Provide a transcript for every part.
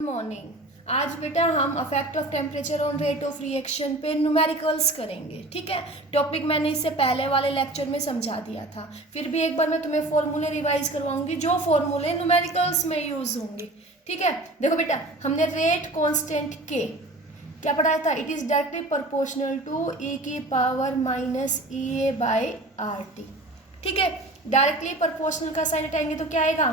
Morning. आज बेटा हम affect of temperature on rate of reaction पे न्यूमेरिकल्स करेंगे। ठीक है, टॉपिक मैंने इससे पहले वाले लेक्चर में समझा दिया था, फिर भी एक बार मैं तुम्हें फॉर्मूले रिवाइज करवाऊंगी जो फॉर्मूले न्यूमेरिकल्स में यूज होंगे। ठीक है, देखो बेटा, हमने रेट कांस्टेंट के क्या पढ़ाया था? It is directly proportional to e की power minus E A by R T. ठीक है, डायरेक्टली प्रोपोर्शनल का साइन हटाएंगे तो क्या आएगा?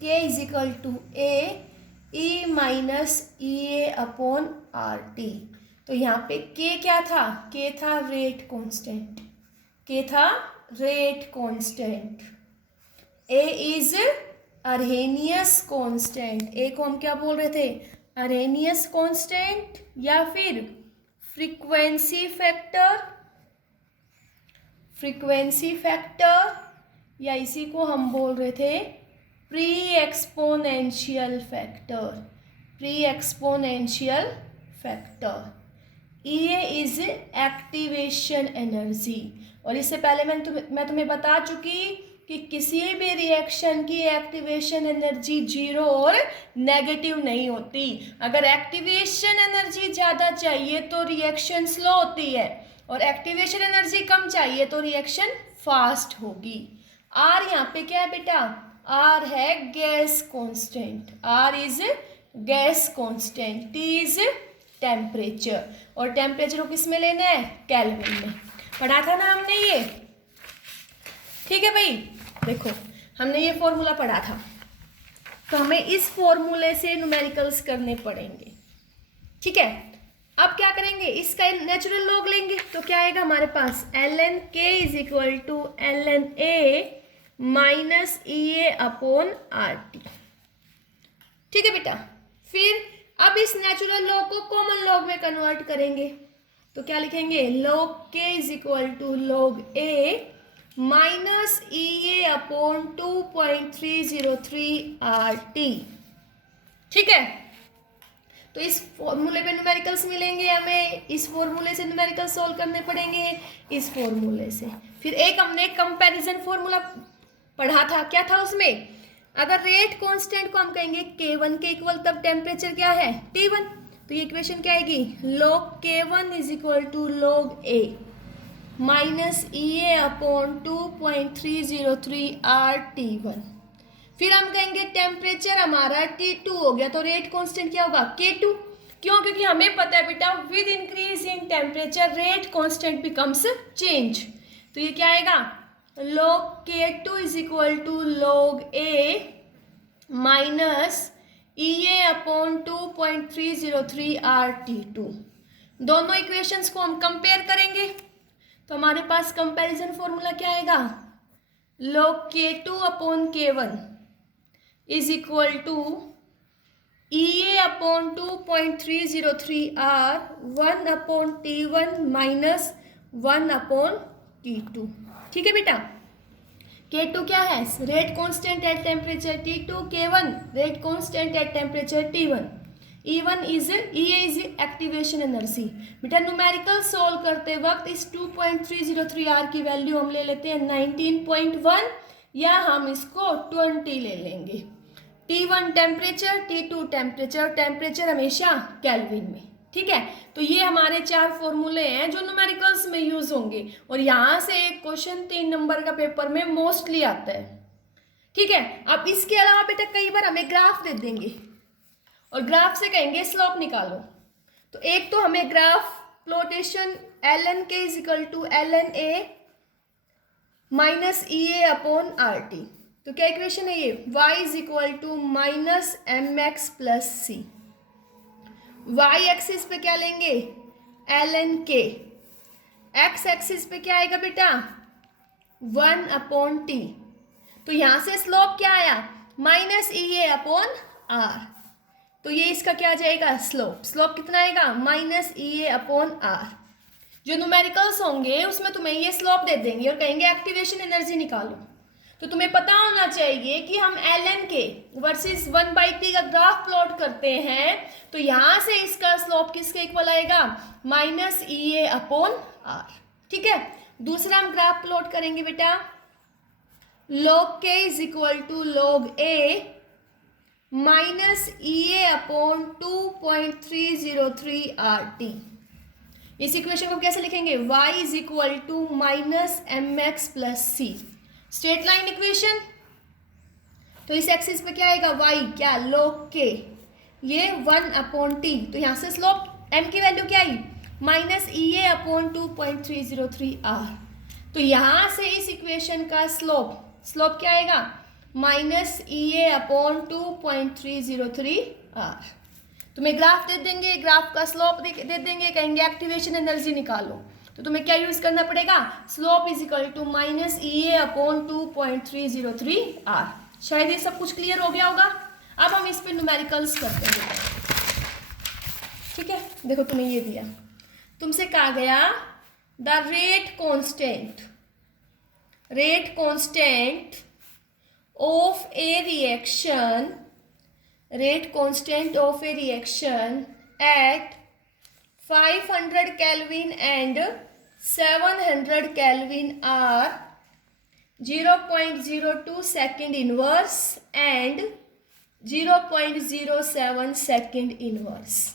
K is equal to A E minus E A upon R T. तो यहाँ पे के क्या था? के था रेट कांस्टेंट, के था rate constant. A is Arrhenius constant. A को हम क्या बोल रहे थे? अरहेनियस कांस्टेंट या फिर फ्रीक्वेंसी फैक्टर, फ्रीक्वेंसी फैक्टर, या इसी को हम बोल रहे थे pre exponential factor, pre exponential factor. E is activation energy. और इससे पहले मैं तुम्हें बता चुकी कि किसी भी रिएक्शन की एक्टिवेशन एनर्जी जीरो और नेगेटिव नहीं होती। अगर एक्टिवेशन एनर्जी ज़्यादा चाहिए तो रिएक्शन स्लो होती है, और एक्टिवेशन एनर्जी कम चाहिए तो रिएक्शन फास्ट होगी। आर यहाँ पे क्या है बेटा? आर है gas constant, R is gas constant, T is temperature, और टेम्परेचर को किस में लेना है? केल्विन में। पढ़ा था ना हमने ये? ठीक है भाई, देखो हमने ये फॉर्मूला पढ़ा था, तो हमें इस फॉर्मूले से न्यूमेरिकल्स करने पड़ेंगे। ठीक है, अब क्या करेंगे? इसका नेचुरल लॉग लेंगे तो क्या आएगा हमारे पास? L N K is equal to L N A minus E A upon R T. ठीक है बेटा, फिर अब इस नेचुरल लॉग को कॉमन लॉग में कन्वर्ट करेंगे तो क्या लिखेंगे? Log K is equal to log A minus E A upon 2.303 R T. ठीक है, तो इस फॉर्मूले पे न्यूमेरिकल्स मिलेंगे हमें, इस फॉर्मूले से न्यूमेरिकल सॉल्व करने पड़ेंगे, इस फॉर्मूले से। फिर एक हमने कंपैरिजन फॉर्मूला पढ़ा था, क्या था उसमें? अगर रेट कांस्टेंट को हम कहेंगे K1 के इक्वल, तब टेम्परेचर क्या है? T1। तो ये इक्वेशन क्या आएगी? log K1 is equal to log A minus E A upon 2.303 आर T1। फिर हम कहेंगे टेम्परेचर हमारा T2 हो गया, तो रेट कांस्टेंट क्या होगा? K2। क्यों? क्योंकि हमें पता है बेटा with increase in temperature rate constant becomes change. तो ये क्या आएगा? log K2 is equal to log A minus E A upon 2.303 R T2। दोनों इक्वेशंस को हम कंपेयर करेंगे तो हमारे पास कंपैरिजन फॉर्मूला क्या आएगा? log K2 upon K1 is equal to E A upon 2.303 R 1 upon T1 minus 1 upon T2। ठीक है बेटा, K2 क्या है? Rate constant at temperature T2, K1 rate constant at temperature T1। E1 is activation energy. बेटा numerical solve करते वक्त इस 2.303 are की वैल्यू हम ले लेते हैं 19.1, या हम इसको 20 ले लेंगे। T1 temperature, T2 temperature, temperature हमेशा केल्विन में। ठीक है, तो ये हमारे 4 फॉर्मूले हैं जो न्यूमेरिकल्स में यूज होंगे, और यहाँ से एक क्वेश्चन 3 नंबर का पेपर में मोस्टली आता है। ठीक है, अब इसके अलावा बेटा कई बार हमें ग्राफ दे देंगे और ग्राफ से कहेंगे स्लोप निकालो। तो एक तो हमें graph plotation L N K is equal to L N A minus E A upon R T. तो क्या इक्वेशन है ये? y is equal to minus M X plus C. Y axis पे क्या लेंगे? L N K. X axis पे क्या आएगा बेटा? 1 अपॉन टी। तो यहां से स्लोप क्या आया? Minus E A upon R. तो ये इसका क्या आ जाएगा? स्लोप। स्लोप कितना आएगा? Minus E A upon R. जो न्यूमेरिकल्स होंगे उसमें तुम्हें ये स्लोप दे देंगे और कहेंगे एक्टिवेशन एनर्जी निकालो। तो तुम्हें पता होना चाहिए कि हम एल एन के वर्सेस 1/t का ग्राफ प्लॉट करते हैं, तो यहां से इसका स्लोप किसके इक्वल आएगा? Minus E A upon R. ठीक है, दूसरा हम ग्राफ प्लॉट करेंगे बेटा log k is equal to log a minus EA/2.303 RT। इस इक्वेशन को कैसे लिखेंगे? y is equal to minus mx plus c, straight line equation. तो इस एक्सिस पे क्या आएगा? y, क्या log k, ये 1/t। तो यहाँ से स्लोप m की वैल्यू क्या आई? Minus EA/2.303 r। तो यहाँ से इस इक्वेशन का स्लोप क्या आएगा? Minus EA/2.303 r। तुम्हें ग्राफ दे देंगे, ग्राफ का स्लोप दे देंगे, कहेंगे एक्टिवेशन एनर्जी निकालो, तो तुम्हें क्या यूज करना पड़ेगा? Slope is equal to minus EA/2.303 r। शायद ये सब कुछ क्लियर हो गया होगा। अब हम इस पे न्यूमेरिकल्स करते हैं। ठीक है, देखो तुम्हें ये दिया, तुमसे कहा गया the rate constant of A reaction at 500 Kelvin and 700 Kelvin are 0.02 second inverse and 0.07 second inverse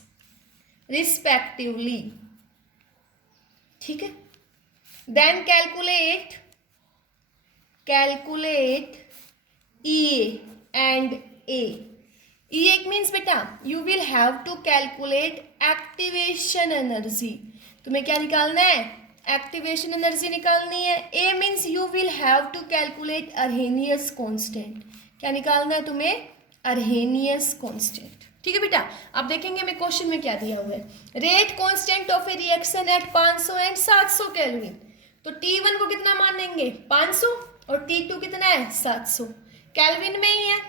respectively। ठीक है, then calculate EA and A। E एक मीन्स बेटा you will have to calculate activation energy. तुम्हें क्या निकालना है? Activation energy निकालनी है। A means you will have to calculate Arrhenius constant. क्या निकालना है तुम्हें? Arrhenius constant. ठीक है बेटा, अब देखेंगे हमें क्वेश्चन में क्या दिया हुआ है। Rate constant of A reaction at 500 and 700 kelvin. तो T1 को कितना मानेंगे? 500 और T2 कितना है? 700 केल्विन में ही है।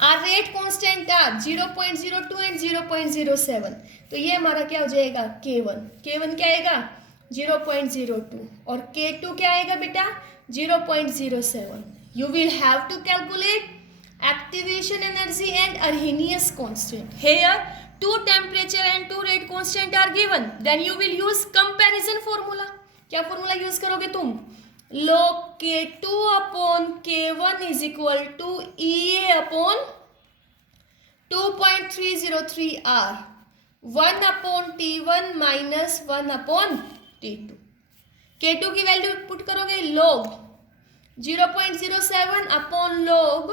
Are rate constant are 0.02 and 0.07। तो ये हमारा क्या हो जाएगा? K1 क्या आएगा? 0.02 और K2 क्या आएगा बेटा? 0.07। You will have to calculate activation energy and Arrhenius constant. Here two temperature and two rate constant are given. Then you will use comparison formula. क्या formula use करोगे तुम? log K2 upon K1 is equal to EA upon 2.303 R 1 upon T1 minus 1 upon T2। K2 की value put करोगे log 0.07 upon log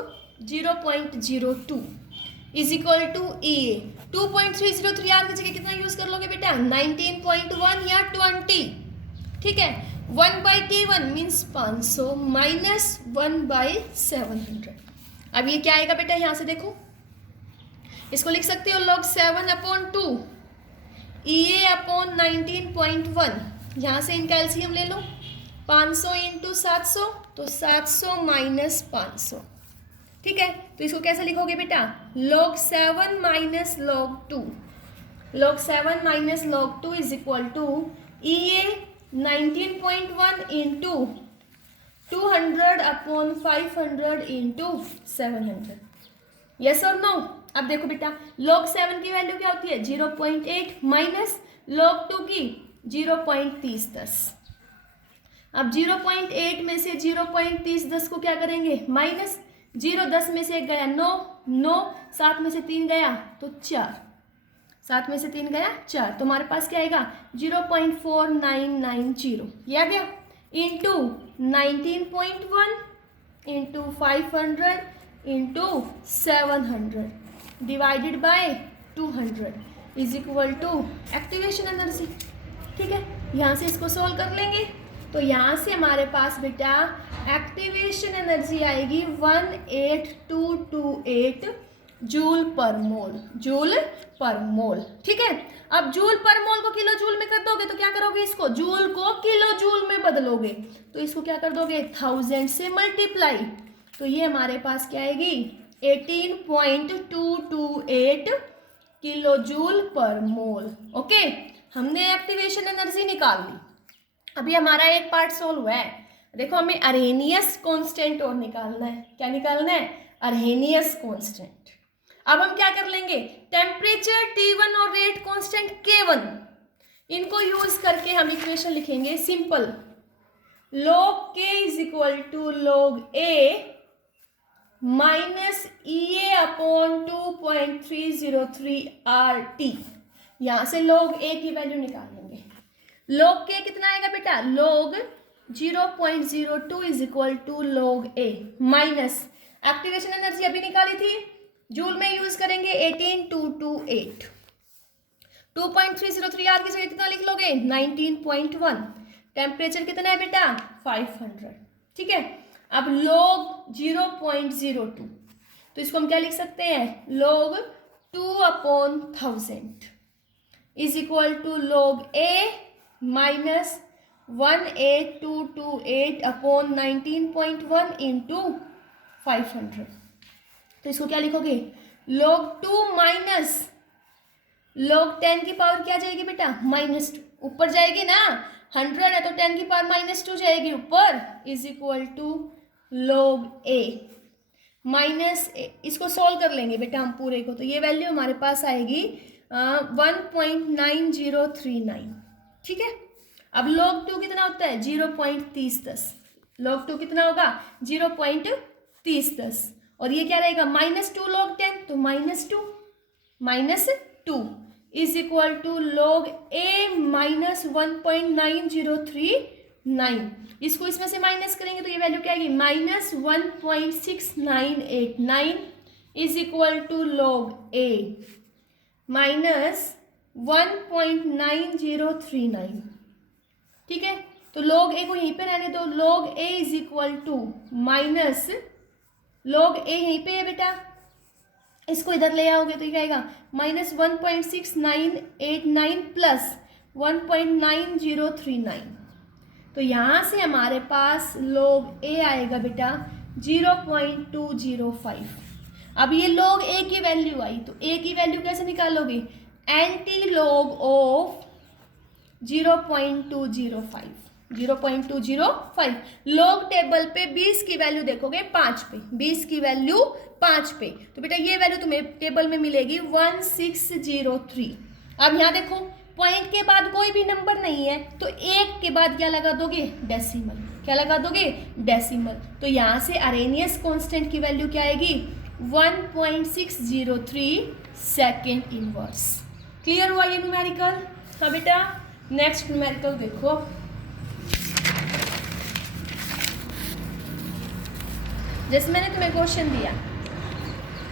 0.02 is equal to EA। 2.303 R की जगह कितना use कर लोगे बेटा? 19.1 या 20। ठीक है, 1/T1 मीन्स 500 माइनस 1/700। अब ये क्या आएगा बेटा? यहाँ से देखो, इसको लिख सकते हो log 7/2 EA अपॉन 19.1। यहाँ से इनका एलसीएम ले लो, 500 इंटू 700 तो 700 माइनस 500। ठीक है, तो इसको कैसे लिखोगे बेटा? log 7 minus log 2। log 7 minus log 2 is equal to EA 19.1 into 200 upon 500 into 700। Yes और नो? अब देखो बेटा, log 7 की वैल्यू क्या होती है? 0.8 माइनस log 2 की 0.3010। अब 0.8 में से 0.3010 को क्या करेंगे? माइनस 0, 10 में से 1 गया 9, 7 में से 3 गया तो 4, 7 में से 3 गया 4। तो हमारे पास क्या आएगा? 0.4990। ये आ गया into 19.1 into 500 into 700 divided by 200 is equal to activation energy. ठीक है, यहाँ से इसको सोल्व कर लेंगे तो यहाँ से हमारे पास बेटा एक्टिवेशन एनर्जी आएगी 18228 जूल पर मोल। ठीक है, अब जूल पर मोल को किलो जूल में कर दोगे तो क्या करोगे? इसको जूल को किलो जूल में बदलोगे तो इसको क्या कर दोगे? 1000 से मल्टीप्लाई। तो ये हमारे पास क्या आएगी? 18.228 किलो जूल पर मोल। ओके, हमने एक्टिवेशन एनर्जी निकाल ली। अभी हमारा एक पार्ट सोल्व हुआ है। देखो, हमें अर्हेनियस कांस्टेंट और निकालना है। क्या निकालना है? अर्हेनियस कांस्टेंट। अब हम क्या कर लेंगे? टेम्परेचर T1 और रेट कांस्टेंट K1, इनको यूज करके हम इक्वेशन लिखेंगे simple. log K is equal to log A minus EA upon 2.303 RT। यहाँ से log A की वैल्यू निकालेंगे। log K कितना आएगा बेटा? log 0.02 is equal to log A minus activation energy अभी निकाली थी, जूल में यूज करेंगे 18228। 2.303 आर की जगह कितना लिख लोगे? 19.1। टेम्परेचर कितना है बेटा? 500। ठीक है, अब log 0.02, तो इसको हम क्या लिख सकते हैं? log 2/1000 is equal to log A minus 18228 upon 19.1 into 500। तो इसको क्या लिखोगे? log 2 माइनस log 10 की पावर क्या जाएगी बेटा? -2 ऊपर जाएगी ना, 100 है तो 10 की पावर -2 जाएगी ऊपर, is equal to log A minus, इसको सॉल्व कर लेंगे बेटा हम पूरे को, तो ये वैल्यू हमारे पास आएगी 1.9039। ठीक है, अब log 2 कितना होता है? 0.3010। log 2 कितना होगा? 0.3010, और ये क्या रहेगा? -2 log 10, तो -2 is equal to log A minus 1.9039। इसको इसमें से माइनस करेंगे तो ये वैल्यू क्या आएगी? -1.6989 is equal to log A minus 1.9039। ठीक है, तो log A को यहीं पे रहने दो, log A is equal to minus, log A यहीं पे है बेटा, इसको इधर ले आओगे तो ये क्या आएगा? -1.6989 प्लस 1.9039। तो यहाँ से हमारे पास log A आएगा बेटा 0.205। अब ये log A की वैल्यू आई, तो A की वैल्यू कैसे निकालोगे? Anti log of 0.205। 0.205 log table पे 20 की वैल्यू देखोगे 5 पे, 20 की वैल्यू 5 पे, तो बेटा ये वैल्यू तुम्हें टेबल में मिलेगी 1603। अब यहाँ देखो पॉइंट के बाद कोई भी नंबर नहीं है, तो एक के बाद क्या लगा दोगे? डेसिमल। क्या लगा दोगे? डेसिमल। तो यहाँ से अरेनियस कांस्टेंट की वैल्यू क्या आएगी? 1.603 सेकेंड इनवर्स। क्लियर हुआ ये न्यूमेरिकल? हाँ बेटा, नेक्स्ट न्यूमेरिकल देखो। जैसे मैंने तुम्हें क्वेश्चन दिया,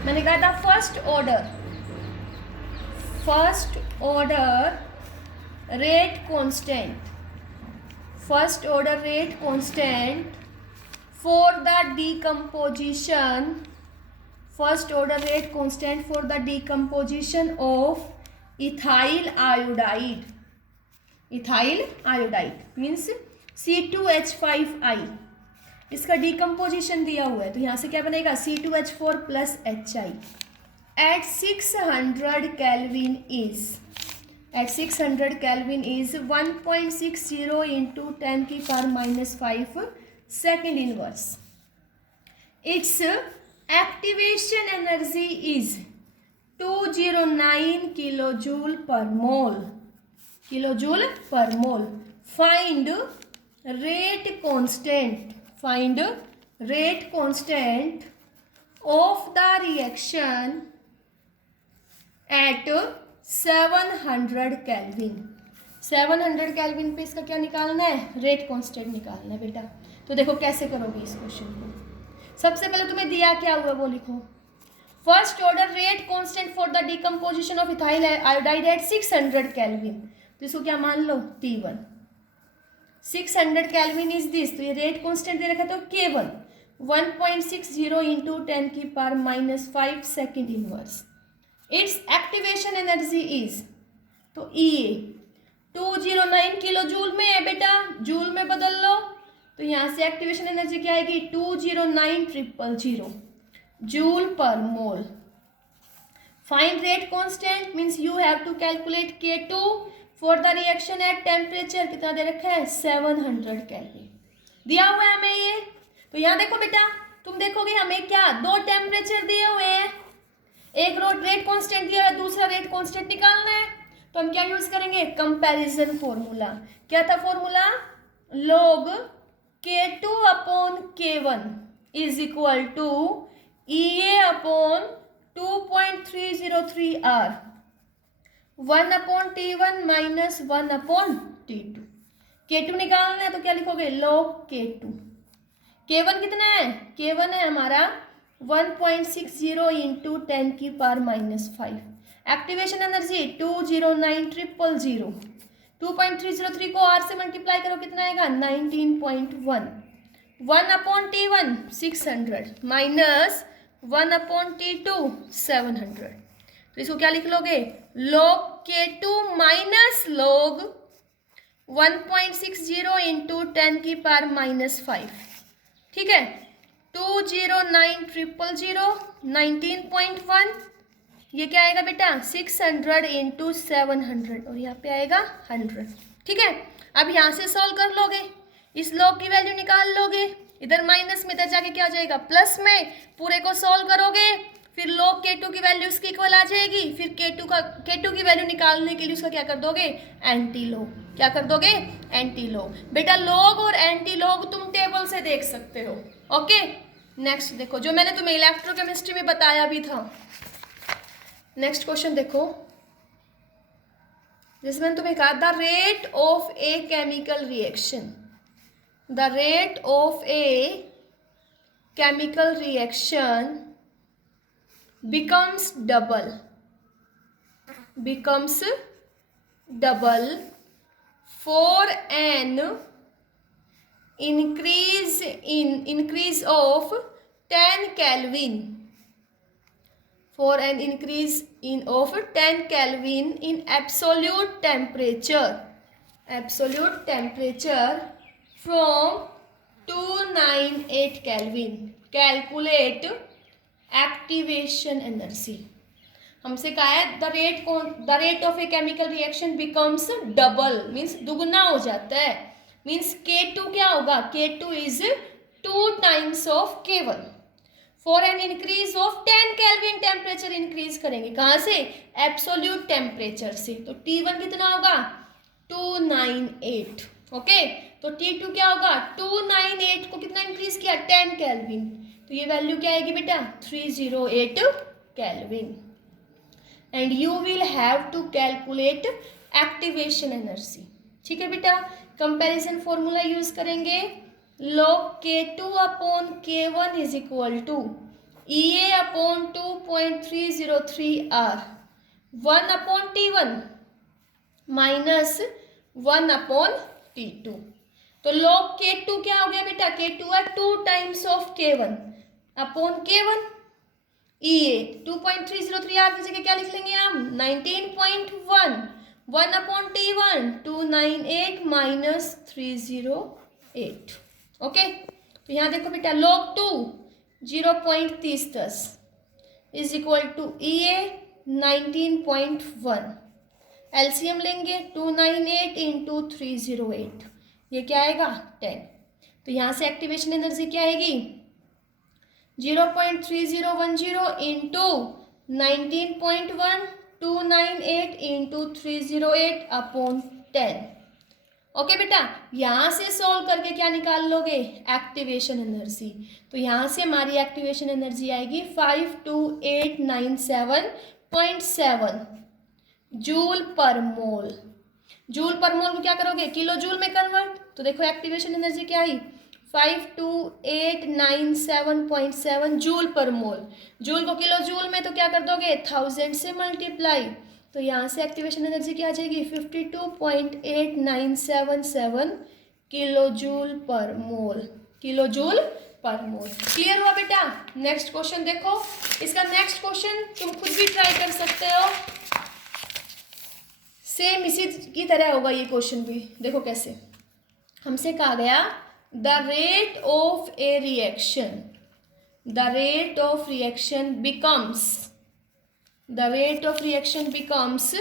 मैंने कहा था first order rate constant, first order rate constant for the decomposition, first order rate constant for the decomposition of ethyl iodide. Ethyl iodide means C2H5I, इसका डीकम्पोजिशन दिया हुआ है, तो यहाँ से क्या बनेगा? C2H4 plus HI at 600 kelvin is 1.60 into 10 की power -5 second inverse. Its activation energy is 209 kilojoule per mole. Find rate constant of the reaction at 700 kelvin. 700 kelvin पे इसका क्या निकालना है? रेट कांस्टेंट निकालना है बेटा। तो देखो कैसे करोगे इस क्वेश्चन को। सबसे पहले तुम्हें दिया क्या हुआ वो लिखो, first order rate constant for the decomposition of ethyl iodide at 600 kelvin, तो इसको क्या मान लो? T1। 600 केल्विन इज दिस, तो ये रेट कांस्टेंट दे रखा है तो K1 1.60 इंटू 10 की power -5 second inverse. Its activation energy is, तो EA 209 किलो जूल में है बेटा, जूल में बदल लो, तो यहाँ से एक्टिवेशन एनर्जी क्या आएगी? 209,000 joule per mole. Find rate constant means you have to calculate K2 for the reaction at temperature, कितना दे रखा है? 700 केल्विन दिया हुआ है हमें ये। तो यहाँ देखो बेटा, तुम देखोगे हमें क्या दो टेम्परेचर दिए हुए हैं, एक रेट कांस्टेंट दिया है, दूसरा रेट कांस्टेंट निकालना है, तो हम क्या यूज करेंगे? Comparison formula. क्या था formula? log K2 upon K1 is equal to EA upon 2.303 R 1 upon T1 minus 1 upon T2। K2 निकालना है तो क्या लिखोगे, log K2। K1 कितना है, K1 है हमारा 1.60 इंटू 10 की पावर माइनस 5। Activation energy 209,000। 2.303 को R से मल्टीप्लाई करो कितना आएगा, 19.1। 1 upon T1 600 minus 1 upon T2 700। तो इसको क्या लिख लोगे, log K2 minus log 1.60 into 10 की पावर माइनस 5। ठीक है, 209,000 19.1, ये क्या आएगा बेटा 600 इंटू 700 और यहाँ पे आएगा 100। ठीक है, अब यहाँ से सॉल्व कर लोगे, इस log की वैल्यू निकाल लोगे, इधर माइनस में इधर जाके क्या हो जाएगा प्लस में, पूरे को सॉल्व करोगे, फिर log K2 की वैल्यू इसकी इक्वल आ जाएगी, फिर K2 की वैल्यू निकालने के लिए उसका क्या कर दोगे, एंटी लॉग। क्या कर दोगे, एंटी लॉग। बेटा लॉग और एंटी लॉग तुम टेबल से देख सकते हो। ओके, नेक्स्ट देखो जो मैंने तुम्हें इलेक्ट्रोकेमिस्ट्री में बताया भी था। नेक्स्ट क्वेश्चन देखो, जिसमें मैंने तुम्हें कहा the rate of a chemical reaction, the rate of a chemical reaction becomes double for an increase of 10 Kelvin, for an increase of 10 Kelvin in absolute temperature from 298 Kelvin. Calculate activation energy. हमसे कहा है the rate of a chemical reaction becomes double, means दुगना हो जाता है, means K2 क्या होगा, K2 is 2 times of K1 for an increase of 10 kelvin. Temperature increase करेंगे कहाँ से, एब्सोल्यूट टेम्परेचर से, तो T1 कितना होगा 298। ओके, तो T2 क्या होगा, 298 को कितना इंक्रीज किया 10 केल्विन, तो ये वैल्यू क्या आएगी बेटा 308 kelvin. And you will have to calculate activation energy. ठीक है बेटा, कंपैरिजन फॉर्मूला यूज करेंगे, log K2 upon K1 is equal to EA upon 2.303 R 1 upon T1 minus 1 upon T2। तो log K2 क्या हो गया बेटा, K2 है 2 times of K1 upon K1, EA 2.303 R की जगह क्या लिख लेंगे हम 19.1, 1 अपॉन T1 298 माइनस 308। ओके, तो यहाँ देखो बेटा log 2 0.3010 is equal to EA 19.1, LCM लेंगे 298 इंटू 308, ये क्या आएगा 10। तो यहाँ से एक्टिवेशन एनर्जी क्या आएगी 0.3010 इंटू 19.1 298 इंटू 308 अपॉन 10। ओके बेटा, यहाँ से सॉल्व करके क्या निकाल लोगे, एक्टिवेशन एनर्जी। तो यहाँ से हमारी एक्टिवेशन एनर्जी आएगी 52897.7 जूल पर मोल। जूल पर मोल को क्या करोगे, किलो जूल में कन्वर्ट, तो देखो एक्टिवेशन एनर्जी क्या आई 52897.7 जूल पर मोल। जूल को किलो जूल में तो क्या कर दोगे 1000 से मल्टीप्लाई, तो यहाँ से एक्टिवेशन एनर्जी क्या आ जाएगी 52.8977 किलो जूल पर मोल, किलो जूल पर मोल। क्लियर हुआ बेटा। नेक्स्ट क्वेश्चन देखो, इसका नेक्स्ट क्वेश्चन तुम खुद भी ट्राई कर सकते हो, सेम इसी की तरह होगा ये क्वेश्चन भी। देखो कैसे, हमसे कहा गया the rate of A reaction, the rate of reaction becomes, the rate of reaction becomes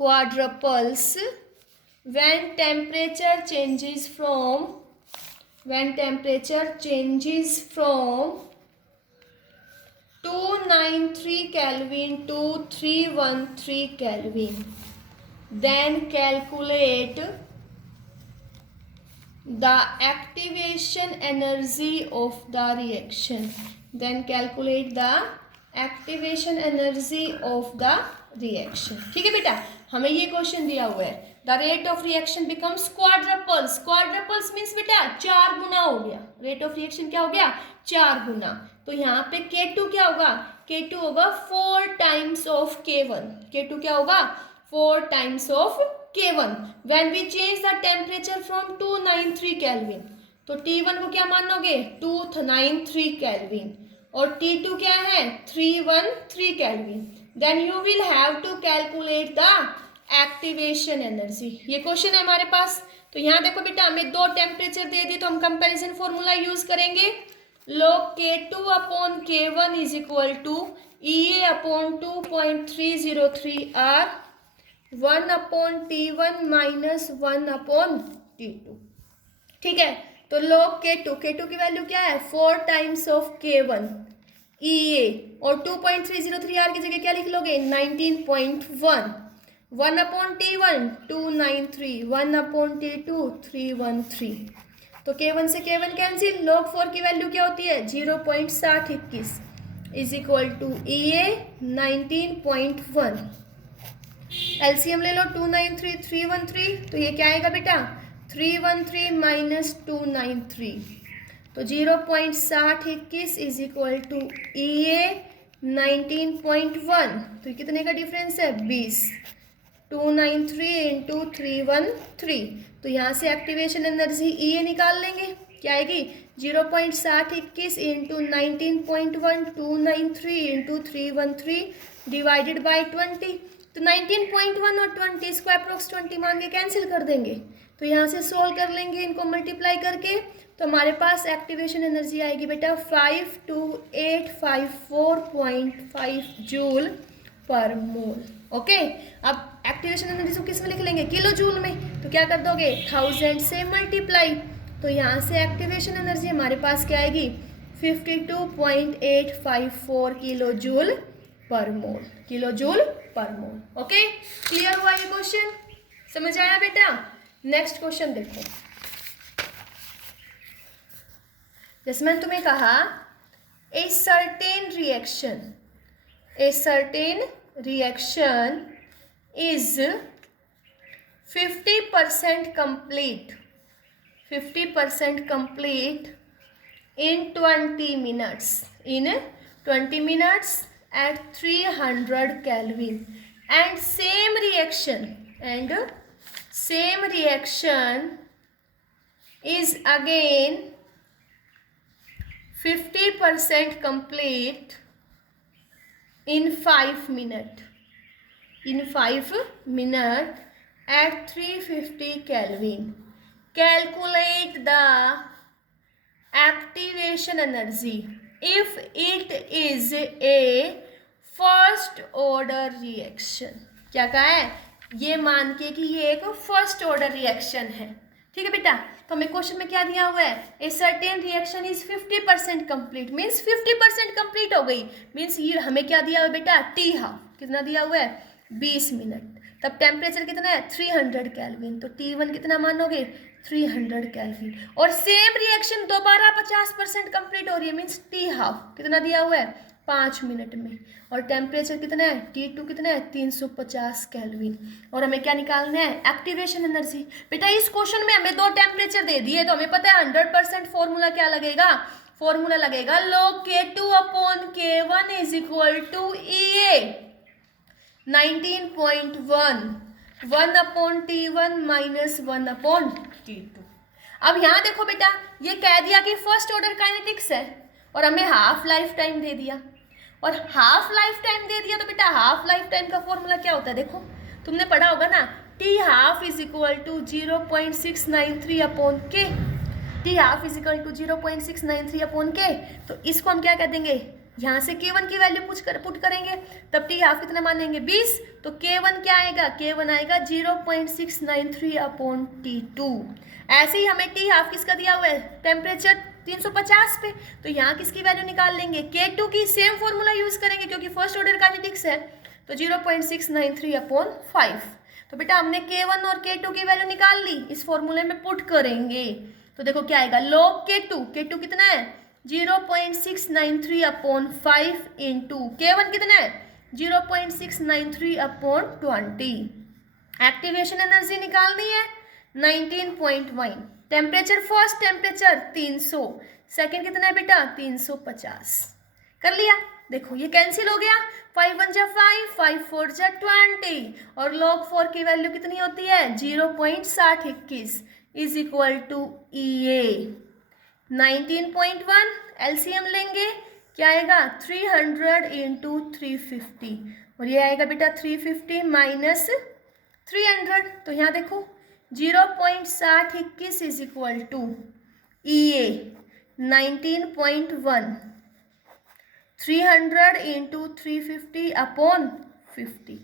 quadruples when temperature changes from 293 Kelvin to 313 Kelvin. Then calculate the activation energy of the reaction. Then calculate the activation energy of the reaction. ठीक है बेटा, हमें ये question दिया हुआ है. The rate of reaction becomes quadruples. Quadruples means बेटा 4 गुना हो गया. Rate of reaction क्या हो गया? 4 गुना. तो यहाँ पे K2 क्या होगा? K2 होगा 4 times of K1. K2 क्या होगा? 4 times of K1. When we change the temperature from 293 Kelvin, तो T1 को क्या मानोगे? 293 Kelvin. और T2 क्या है? 313 Kelvin. Then you will have to calculate the activation energy. ये क्वेश्चन है हमारे पास. तो यहाँ देखो बेटा, हमें 2 टेम्परेचर दे दी, तो हम कंपैरिजन फॉर्मूला यूज करेंगे. log K2 upon K1 is equal to EA upon 2.303 R 1 upon T1 minus 1 upon T2. ठीक है, तो log K2 की वैल्यू क्या है? 4 टाइम्स ऑफ K1 EA, और 2.303 R की जगह क्या लिख लोगे? 19.1. 1 अपॉन T1 293, 1 अपॉन T2 313. तो K1 से K1 कैंसिल. log 4 की वैल्यू क्या होती है? 0.6021 is equal to EA 19.1. LCM ले लो. 293 313, तो ये क्या आएगा बेटा? 313 माइनस 293, तो 0.6021 इज इक्वल टू EA 19.1. तो कितने का डिफरेंस है? 20. 293 इंटू 313, तो यहाँ से एक्टिवेशन एनर्जी EA निकाल लेंगे. क्या आएगी? 0.6021 इंटू 19.1, 293 इंटू 313 डिवाइडेड बाई 20. तो 19.1 और 20 इसको अप्रोक्स 20 मान के कैंसिल कर देंगे. तो यहाँ से सोल्व कर लेंगे इनको मल्टीप्लाई करके. तो हमारे पास एक्टिवेशन एनर्जी आएगी बेटा 52854.5 जूल पर मोल. ओके, अब एक्टिवेशन एनर्जी को किस में लिख लेंगे? किलो जूल में. तो क्या कर दोगे? 1000 से मल्टीप्लाई. तो यहाँ से एक्टिवेशन एनर्जी हमारे पास क्या आएगी? 52.854 किलो जूल पर मोल. किलो जूल पर मोल. ओके, क्लियर हुआ ये क्वेश्चन? समझ आया बेटा? नेक्स्ट क्वेश्चन देखो. जैसे मैंने तुम्हें कहा, a certain reaction is 50% complete in 20 minutes at 300 Kelvin, and same reaction is again 50% complete in 5 minutes at 350 Kelvin. Calculate the activation energy if it is a first order reaction. क्या कहा है? ये मान के कि ये एक फर्स्ट ऑर्डर रिएक्शन है. ठीक है बेटा, तो हमें क्वेश्चन में क्या दिया हुआ है? A certain reaction is 50% complete, means 50% complete हो गई. मीन्स ये हमें क्या दिया हुआ है बेटा? T half. कितना दिया हुआ है? 20 मिनट. तब टेम्परेचर कितना है? 300 केल्विन. तो T1 कितना मानोगे? 300 केल्विन. और सेम रिएक्शन दोबारा 50% कंप्लीट हो रही है, मीन्स T हाफ. कितना दिया हुआ है? 5 मिनट में. और टेम्परेचर कितना है? T2 कितना है? 350 केल्विन. और हमें क्या निकालना है? Activation energy. बेटा इस क्वेश्चन में हमें 2 टेम्परेचर दे दिए, तो हमें पता है 100% फॉर्मूला क्या लगेगा? फॉर्मूला लगेगा log K2 upon K1 is equal to EA 19.1 1 upon T1 minus 1 upon T2. अब यहाँ देखो बेटा, ये कह दिया कि फर्स्ट ऑर्डर काइनेटिक्स है, और हमें हाफ लाइफ टाइम दे दिया. और हाफ लाइफ टाइम दे दिया, तो बेटा हाफ लाइफ टाइम का फॉर्मूला क्या होता है? देखो, तुमने पढ़ा होगा ना, T half is equal to 0.693 upon K. T half is equal to 0.693 upon K. तो इसको हम क्या कह देंगे? यहाँ से K1 की वैल्यू पुट करेंगे, तब T हाफ कितना मानेंगे? 20. तो K1 क्या आएगा? K1 आएगा 0.693 अपॉन T2. ऐसे ही हमें T हाफ किसका दिया हुआ है? टेम्परेचर 350 पे. तो यहाँ किसकी वैल्यू निकाल लेंगे? K2 की. सेम फॉर्मूला यूज करेंगे क्योंकि फर्स्ट ऑर्डर काइनेटिक्स है. तो 0.693 अपॉन 5. तो बेटा हमने K1 और K2 की वैल्यू निकाल ली, इस फॉर्मूले में पुट करेंगे तो देखो क्या आएगा, log K2 कितना है 0.693 अपॉन 5 इंटू K1 कितना है 0.693 अपॉन 20। एक्टिवेशन एनर्जी निकालनी है 19.1। टेम्परेचर फर्स्ट टेम्परेचर 300, सेकेंड कितना है बेटा 350। कर लिया, देखो ये कैंसिल हो गया, 5 1 जा 5, 5 4 जा 20 और log 4 की वैल्यू कितनी होती है 0.6021 is equal to EA 19.1। LCM लेंगे क्या आएगा 300 इंटू 350 और ये आएगा बेटा 350 माइनस 300, तो यहाँ देखो 0.6021 is equal to EA 19.1 300 into 350 upon 50।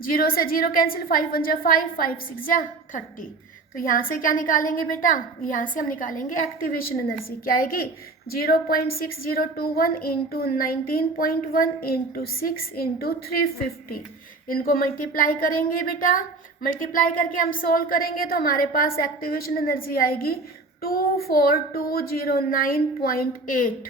0 से 0 कैंसिल, 5 1 जा 5, 5 6 जा 30। तो यहाँ से क्या निकालेंगे बेटा, यहाँ से हम निकालेंगे एक्टिवेशन एनर्जी, क्या आएगी 0.6021 इंटू 19.1 इंटू 6 इंटू 350। इनको मल्टीप्लाई करेंगे बेटा, मल्टीप्लाई करके हम सोल्व करेंगे तो हमारे पास एक्टिवेशन एनर्जी आएगी 24209.8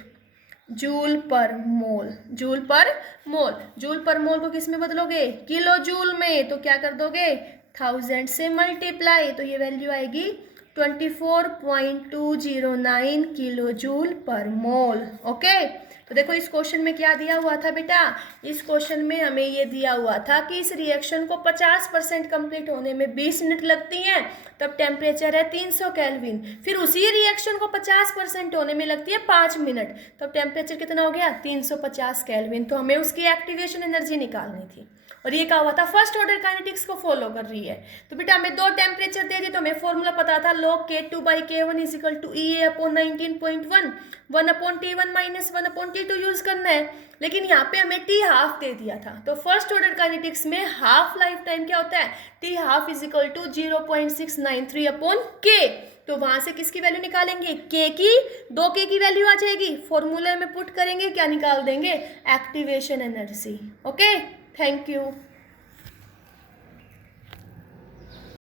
जूल पर मोल। जूल पर मोल, जूल पर मोल को किस में बदलोगे किलो जूल में, तो क्या कर दोगे 1000 से मल्टीप्लाई, तो ये वैल्यू आएगी 24.209 किलो जूल पर मोल। ओके, तो देखो इस क्वेश्चन में क्या दिया हुआ था बेटा, इस क्वेश्चन में हमें ये दिया हुआ था कि इस रिएक्शन को 50% कंप्लीट होने में 20 मिनट लगती हैं, तब टेम्परेचर है 300 केल्विन। फिर उसी रिएक्शन को 50% होने में लगती है 5 मिनट, तब टेम्परेचर कितना हो गया 350 केल्विन। तो हमें उसकी एक्टिवेशन एनर्जी निकालनी थी और ये कहा हुआ था फर्स्ट ऑर्डर काइनेटिक्स को फॉलो कर रही है। तो बेटा हमें दो टेम्परेचर दे दी, तो हमें फॉर्मूला पता था log K2 by K1 is equal to EA upon 19.1, 1 upon T1 minus 1 upon T2 use करना है, लेकिन यहाँ पे हमें T हाफ दे दिया था। तो फर्स्ट ऑर्डर काइनेटिक्स में हाफ लाइफ टाइम क्या होता है T half is equal to 0.693 upon K। तो वहां से किसकी वैल्यू निकालेंगे K की, 2K की वैल्यू आ जाएगी, फॉर्मूले में पुट करेंगे क्या निकाल देंगे activation energy. Okay, thank you.